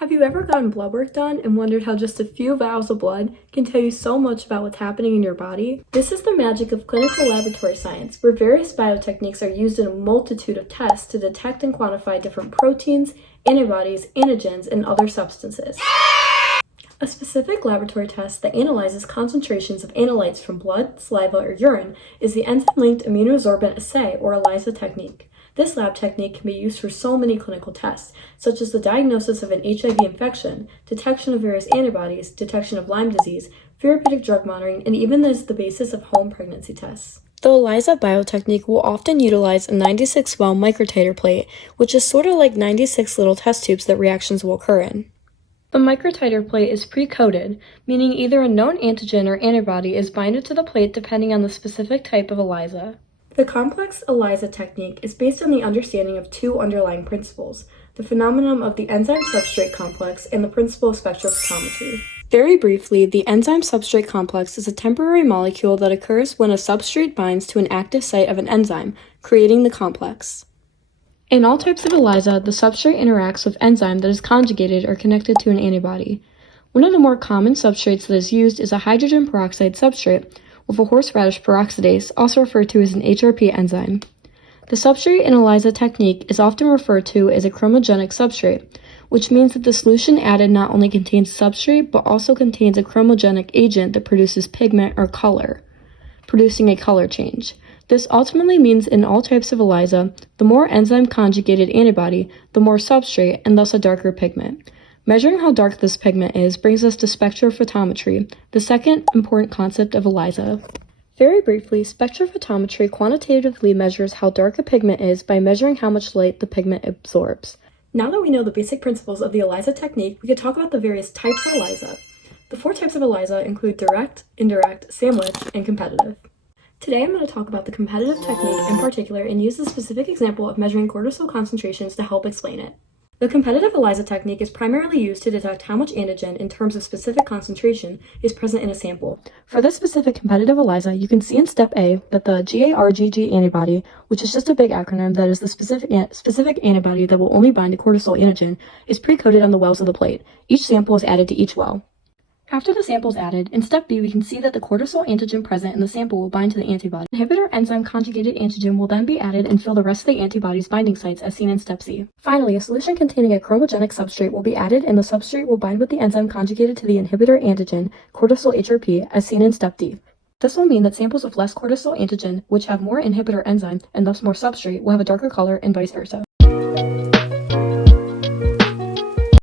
Have you ever gotten blood work done and wondered how just a few vials of blood can tell you so much about what's happening in your body? This is the magic of clinical laboratory science, where various biotechniques are used in a multitude of tests to detect and quantify different proteins, antibodies, antigens, and other substances. A specific laboratory test that analyzes concentrations of analytes from blood, saliva, or urine is the enzyme-linked immunosorbent assay, or ELISA technique. This lab technique can be used for so many clinical tests, such as the diagnosis of an HIV infection, detection of various antibodies, detection of Lyme disease, therapeutic drug monitoring, and even as the basis of home pregnancy tests. The ELISA biotechnique will often utilize a 96-well microtiter plate, which is sort of like 96 little test tubes that reactions will occur in. The microtiter plate is pre-coded, meaning either a known antigen or antibody is binded to the plate depending on the specific type of ELISA. The complex ELISA technique is based on the understanding of two underlying principles, the phenomenon of the enzyme-substrate complex and the principle of spectrophotometry. Very briefly, the enzyme-substrate complex is a temporary molecule that occurs when a substrate binds to an active site of an enzyme, creating the complex. In all types of ELISA, the substrate interacts with enzyme that is conjugated or connected to an antibody. One of the more common substrates that is used is a hydrogen peroxide substrate, with a horseradish peroxidase, also referred to as an HRP enzyme. The substrate in ELISA technique is often referred to as a chromogenic substrate, which means that the solution added not only contains substrate, but also contains a chromogenic agent that produces pigment or color, producing a color change. This ultimately means in all types of ELISA, the more enzyme-conjugated antibody, the more substrate, and thus a darker pigment. Measuring how dark this pigment is brings us to spectrophotometry, the second important concept of ELISA. Very briefly, spectrophotometry quantitatively measures how dark a pigment is by measuring how much light the pigment absorbs. Now that we know the basic principles of the ELISA technique, we could talk about the various types of ELISA. The four types of ELISA include direct, indirect, sandwich, and competitive. Today I'm going to talk about the competitive technique in particular and use a specific example of measuring cortisol concentrations to help explain it. The competitive ELISA technique is primarily used to detect how much antigen in terms of specific concentration is present in a sample. For this specific competitive ELISA, you can see in step A that the CARGG antibody, which is just a big acronym that is the specific antibody that will only bind to cortisol antigen, is pre-coded on the wells of the plate. Each sample is added to each well. After the sample is added, in step B we can see that the cortisol antigen present in the sample will bind to the antibody. Inhibitor enzyme conjugated antigen will then be added and fill the rest of the antibody's binding sites as seen in step C. Finally, a solution containing a chromogenic substrate will be added and the substrate will bind with the enzyme conjugated to the inhibitor antigen, cortisol HRP, as seen in step D. This will mean that samples with less cortisol antigen, which have more inhibitor enzyme and thus more substrate, will have a darker color and vice versa.